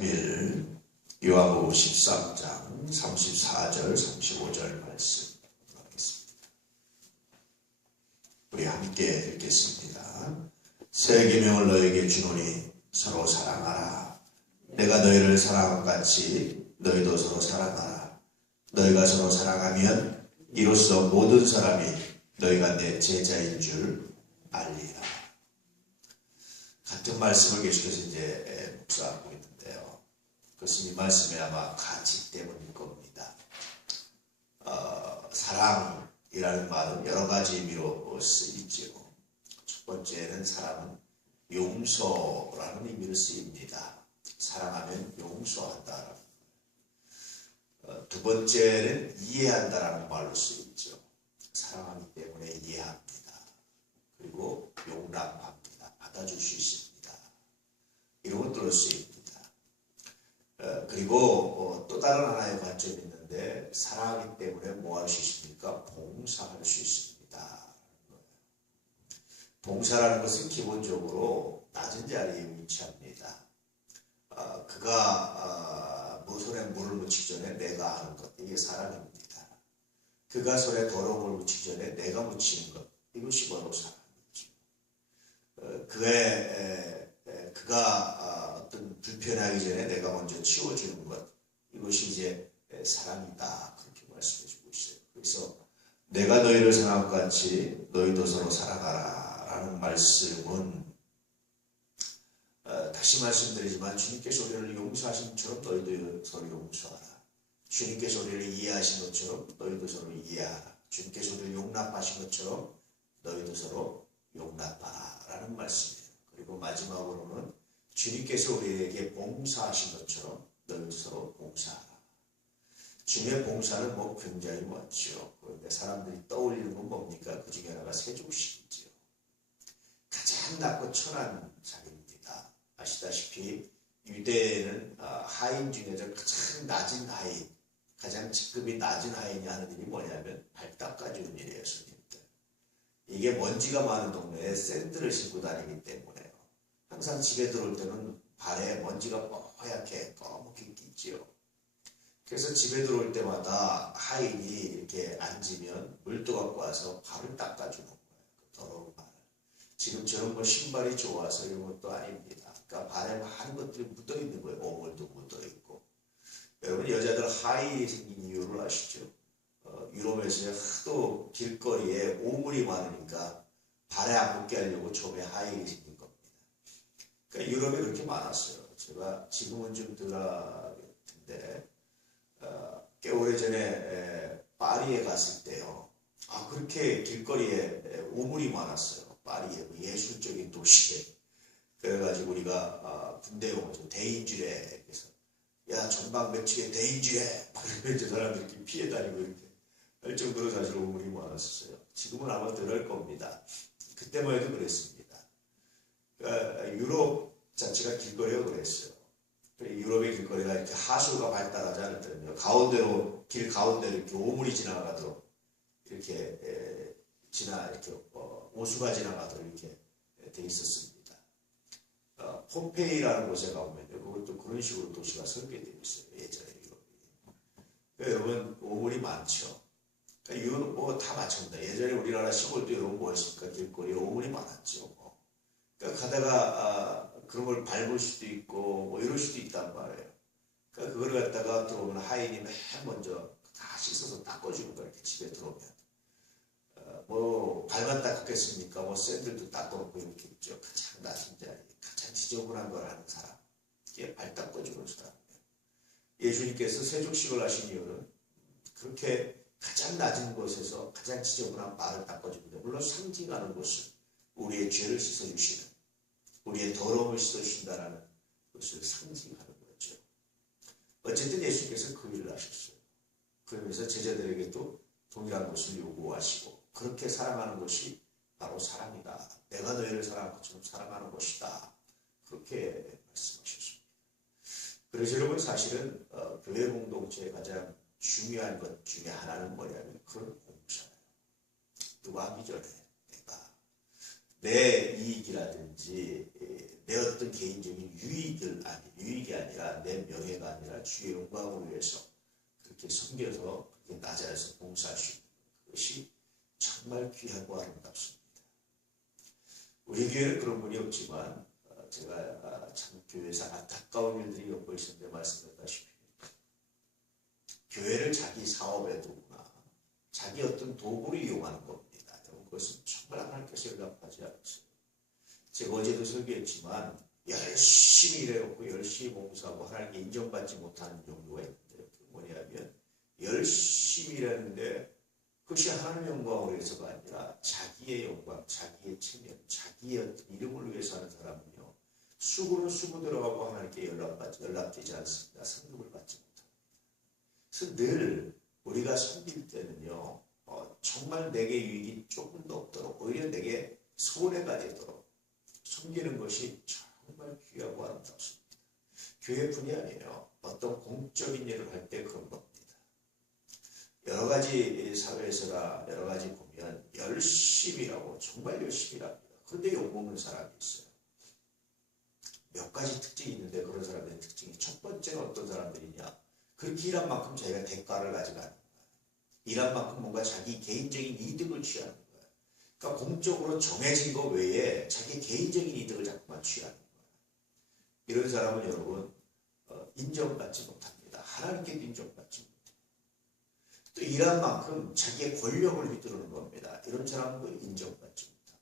3일 요한복음 13장 34절 35절 말씀 하겠습니다. 우리 함께 읽겠습니다. 새 계명을 너에게 주노니 서로 사랑하라. 내가 너희를 사랑한 것 같이 너희도 서로 사랑하라. 너희가 서로 사랑하면 이로써 모든 사람이 너희가 내 제자인 줄 알리라. 같은 말씀을 계속해서 이제 묵상하고 있는데요. 그것은 이 말씀이 아마 가치 때문일 겁니다. 사랑이라는 말은 여러 가지 의미로 쓰이죠. 첫 번째는 사랑은 용서라는 의미로 쓰입니다. 사랑하면 용서한다. 두 번째는 이해한다라는 말로 쓰이죠. 사랑하기 때문에 이해합니다. 그리고 용납합니다. 받아줄 수 있습니다. 이런 것들로 쓰입니다. 그리고 또 다른 하나의 관점이 있는데 사랑하기 때문에 뭐 할 수 있습니까? 봉사할 수 있습니다. 봉사라는 것은 기본적으로 낮은 자리에 위치합니다. 그가 손에 물을 묻히기 전에 내가 하는 것, 이게 사랑입니다. 그가 손에 더러움을 묻히기 전에 내가 묻히는 것, 이것이 바로 사랑이죠. 그가 어떤 불편하기 전에 내가 먼저 치워주는 것, 이것이 이제 사랑이다, 그렇게 말씀해주고 있어요. 그래서 내가 너희를 사랑한 것 같이 너희도 서로 사랑하라 라는 말씀은 다시 말씀드리지만 주님께서 우리를 용서하신 것처럼 너희도 서로 용서하라. 주님께서 우리를 이해하신 것처럼 너희도 서로 이해하라. 주님께서 우리를 용납하신 것처럼 너희도 서로 용납하라 라는 말씀이에요. 그리고 마지막으로는 주님께서 우리에게 봉사하신 것처럼 너희도 서로 봉사하라. 주님의 봉사는 굉장히 많죠. 그런데 사람들이 떠올리는 건 뭡니까? 그 중에 하나가 세족식이죠. 가장 낮고 천한 자리입니다. 아시다시피 유대에는 하인 중에서 가장 낮은 하인, 가장 직급이 낮은 하인이 하는 일이 뭐냐면 발 닦아주는 일이에요. 손님들. 이게 먼지가 많은 동네에 샌들을 신고 다니기 때문에요. 항상 집에 들어올 때는 발에 먼지가 뽀얗게 검게 끼죠. 그래서 집에 들어올 때마다 하인이 이렇게 앉으면 물도 갖고 와서 발을 닦아주는 거예요. 그 더러운 발을. 지금처럼 신발이 좋아서 이런 것도 아닙니다. 그러니까 발에 많은 것들이 묻어있는 거예요. 오물도 묻어있고. 여러분 여자들 하인이 생긴 이유를 아시죠? 유럽에서 하도 길거리에 오물이 많으니까 발에 안 묻게 하려고 처음에 하인이 생긴 겁니다. 그러니까 유럽에 그렇게 많았어요. 제가 지금은 좀 덜 하겠는데 꽤 오래전에 파리에 갔을 때요. 그렇게 길거리에 오물이 많았어요. 파리의 예술적인 도시에. 그래가지고 우리가 군대용어죠. 대인줄에. 그래서 야 전방 며칠에 대인줄에. 그러면 저 사람들끼리 피해 다니고 이렇게 할 정도로 사실 오물이 많았었어요. 지금은 아마 덜할 겁니다. 그때만 해도 그랬습니다. 그러니까 유럽 자체가 길거리가 그랬어요. 유럽의 길거리가 이렇게 하수가 발달하지 않을 때는요. 가운데로, 길 가운데로 이렇게 오물이 지나가도록 이렇게 이렇게 오수가 지나가도록 이렇게 돼 있었습니다. 폼페이라는 곳에 가보면요. 그것도 그런 식으로 도시가 설계되어 있어요. 예전에 유럽이. 그러니까 여러분 오물이 많죠. 그러니까 유럽은 다 마찬가지입니다. 예전에 우리나라 시골도 여러분 뭐였습니까? 길거리에 오물이 많았죠. 그러니까 가다가 그런 걸 밟을 수도 있고 이럴 수도 있단 말이에요. 그러니까 그걸 갖다가 들어오면 하인이 맨 먼저 다 씻어서 닦아주는 거예요. 이렇게 집에 들어오면. 발만 닦았겠습니까? 샌들도 닦아놓고 이렇게 있죠. 가장 낮은 자리, 가장 지저분한 걸 하는 사람. 이게 발 닦아주는 사람이에요. 예수님께서 세족식을 하신 이유는 그렇게 가장 낮은 곳에서 가장 지저분한 발을 닦아주는데, 물론 상징하는 것은 우리의 죄를 씻어주시는, 우리의 더러움을 씻어주신다는 것을 상징하는 거죠. 어쨌든 예수님께서 그 일을 하셨어요. 그러면서 제자들에게도 동일한 것을 요구하시고, 그렇게 사랑하는 것이 바로 사랑이다. 내가 너희를 사랑한 것처럼 사랑하는 것이다. 그렇게 말씀하셨습니다. 그래서 여러분 사실은 교회 공동체의 가장 중요한 것 중에 하나는 뭐냐면 그런 봉사예요. 누가 하기 전에 내 이익이라든지 내 어떤 개인적인 유익이 아니라 내 명예가 아니라 주의 영광을 위해서 그렇게 섬겨서 그렇게 나자에서 봉사할 수 있는 것이 정말 귀하고 아름답습니다. 우리 교회는 그런 분이 없지만 제가 참 교회에서 안타까운 일들이 엮여 있었는데 말씀드렸다시피 교회를 자기 사업에 두거나 자기 어떤 도구로 이용하는 겁니다. 그것은 정말 하나님께서 연락하지 않으세요. 제가 어제도 설교했지만 열심히 일해놓고 열심히 봉사하고 하나님께 인정받지 못하는 정도가 있는데 그게 뭐냐면 열심히 일하는데 그것이 하나님의 영광을 위해서가 아니라 자기의 영광, 자기의 체면, 자기의 어떤 이름을 위해서 하는 사람은요. 수고는 수고 들어가고 하나님께 연락되지 않습니다. 상급을 받지 못합니다. 그래서 늘 우리가 섬길 때는요. 정말 내게 유익이 조금 더 없도록 오히려 내게 손해가 되도록 섬기는 것이 정말 귀하고 아름답습니다. 교회뿐이 아니에요. 어떤 공적인 일을 할 때 그런 겁니다. 여러 가지 사회에서나 여러 가지 보면 열심히 일하고 정말 열심히 일합니다. 그런데 욕먹는 사람이 있어요. 몇 가지 특징이 있는데 그런 사람들의 특징이 첫 번째는 어떤 사람들이냐. 그렇게 일한 만큼 자기가 대가를 가져가는 거예요. 일한 만큼 뭔가 자기 개인적인 이득을 취하는 거예요. 그러니까 공적으로 정해진 것 외에 자기 개인적인 이득을 자꾸만 취하는 거예요. 이런 사람은 여러분 인정받지 못합니다. 하나님께도 인정받지 못해요. 또 일한 만큼 자기의 권력을 휘두르는 겁니다. 이런 사람도 인정받지 못합니다.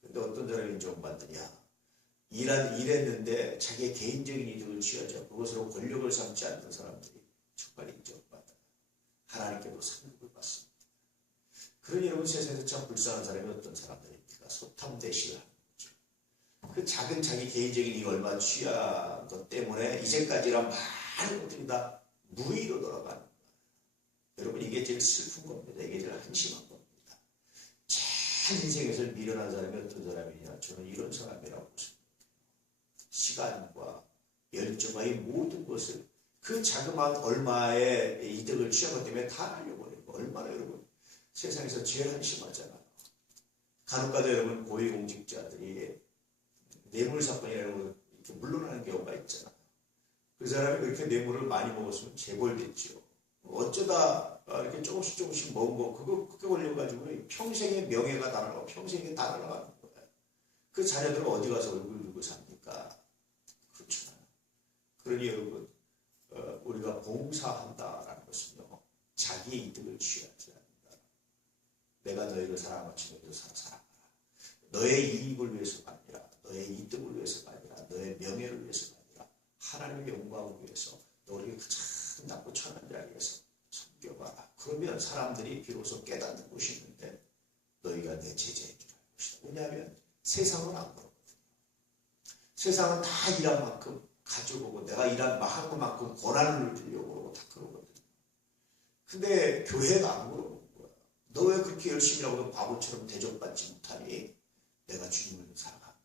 그런데 어떤 사람이 인정받느냐. 일했는데 자기의 개인적인 이득을 취하죠. 그것으로 권력을 삼지 않는 사람들이 정말 인정받아요. 하나님께도 상급을 받습니다. 그러니 여러분 세상에서 참 불쌍한 사람이 어떤 사람들입니까? 소탐대시를 하는 거죠. 그 작은 자기 개인적인 이익 얼마 취한 것 때문에 이제까지란 많은 것들이 다 무의로 돌아가는 거예요. 여러분 이게 제일 슬픈 겁니다. 이게 제일 한심한 겁니다. 참 인생에서 미련한 사람이 어떤 사람이냐. 저는 이런 사람이라고 생각해요. 시간과 열정과 이 모든 것을 그 자그마한 얼마의 이득을 취한 것 때문에 다 날려버리는 거. 얼마나 여러분 세상에서 제일 한심하잖아요. 간혹가다 여러분 고위공직자들이 뇌물사건이라고 이렇게 물러나는 경우가 있잖아요. 그 사람이 그렇게 뇌물을 많이 먹었으면 재벌됐죠. 어쩌다 이렇게 조금씩 먹은 거 그게 걸려가지고 평생의 명예가 다 날아가고 평생에 다 날아가는 거예요. 그 자녀들은 어디 가서 얼굴 들고 삽니까? 그렇잖아요. 그러니 여러분 우리가 봉사한다라는 것은요. 자기의 이득을 취하지 않는다. 내가 너희를 사랑하지 너희도 사랑하라. 너의 이익을 위해서가 아니라 너의 이득을 위해서가 아니라 너의 명예를 위해서가 아니라 하나님의 영광을 위해서 너를 가장 낮고 천한 자리에서 섬겨봐라. 그러면 사람들이 비로소 깨닫는 것이 있는데 너희가 내 제자인 줄 알 것이다. 왜냐하면 세상은 안 그러거든요. 세상은 다 일한 만큼 가져보고 내가 일한 만큼 권한을 누리려고 그러고 다 그러거든요. 근데 교회가 안 그러는 거야. 너 왜 그렇게 열심히 하고도 바보처럼 대접받지 못하니? 내가 주님을 사랑합니다.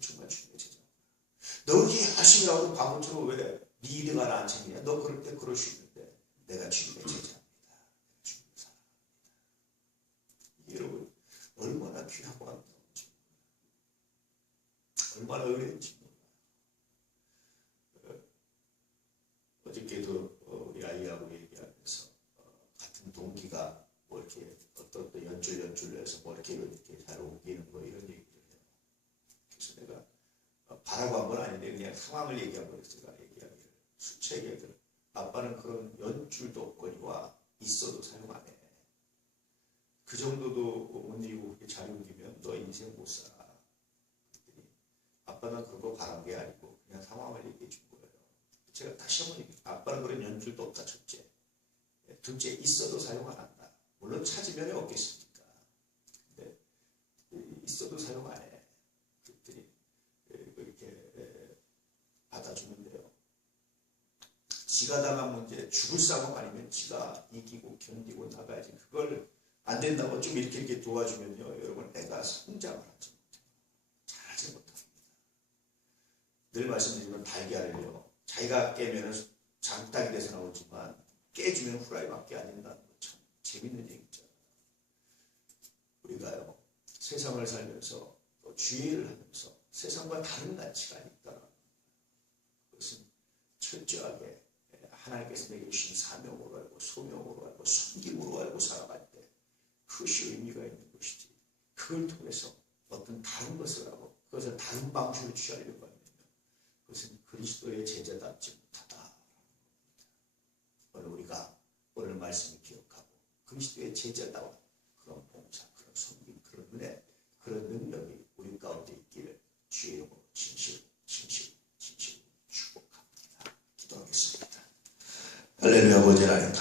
정말 주님의 제자구나. 너 그렇게 열심히 하고도 바보처럼 왜 네 일을 하나 안 챙기냐? 너 그럴 때 그럴 수 있는데 내가 주님의 제자입니다. 내가 주님을 사랑합니다. 이게 여러분 얼마나 귀하고 아름다운지 얼마나 의뢰인지 어저께도 우리 아이하고 얘기하면서 같은 동기가 뭐 이렇게 어떤 연줄로 해서 뭐 이렇게 잘 옮기는 거 이런 얘기를 해요. 그래서 내가 바라고 한 건 아닌데 그냥 상황을 얘기한 거예요. 제가 얘기하기를 수채기를 아빠는 그런 연줄도 없거니와 있어도 사용 안 해. 그 정도도 못 이기고 그렇게 잘 옮기면 너 인생 못 살아. 그랬더니 아빠는 그거 바란 게 아니고 그냥 상황을 얘기해 준 거예요. 제가 다시 한번 얘기해요. 아빠는 그런 연줄도 없다. 첫째. 둘째, 있어도 사용 안 한다. 물론 찾으면 없겠습니까? 근데 있어도 사용 안 해. 그랬더니 이렇게 받아주는데요. 지가 당한 문제, 죽을 상황 아니면 지가 이기고 견디고 나가야지. 그걸 안 된다고 좀 이렇게 도와주면요. 여러분 애가 성장을 하지 못해요. 잘하지 못합니다. 늘 말씀드리면 달걀을요. 자기가 깨면 장딱이 돼서 나오지만 깨주면 후라이밖에 안 된다는 거 참 재밌는 얘기죠. 우리가요. 세상을 살면서 또 주의 일을 하면서 세상과 다른 가치가 있다. 그것은 철저하게 하나님께서 내게 주신 사명으로 알고 소명으로 알고 섬김으로 알고 살아갈 때 그것이 의미가 있는 것이지. 그걸 통해서 어떤 다른 것을 하고 그것을 다른 방식으로 취하려고 하면 그것은 그리스도의 제자답지 못하다. 오늘 우리가 오늘 말씀을 기억하고 그리스도의 제자다운 그런 봉사, 그런 섬김, 그런 은혜, 그런 능력이 우리 가운데 있기를 주의 이름으로 진실 축복합니다. 기도하겠습니다. 할렐루야. 아버지 하나님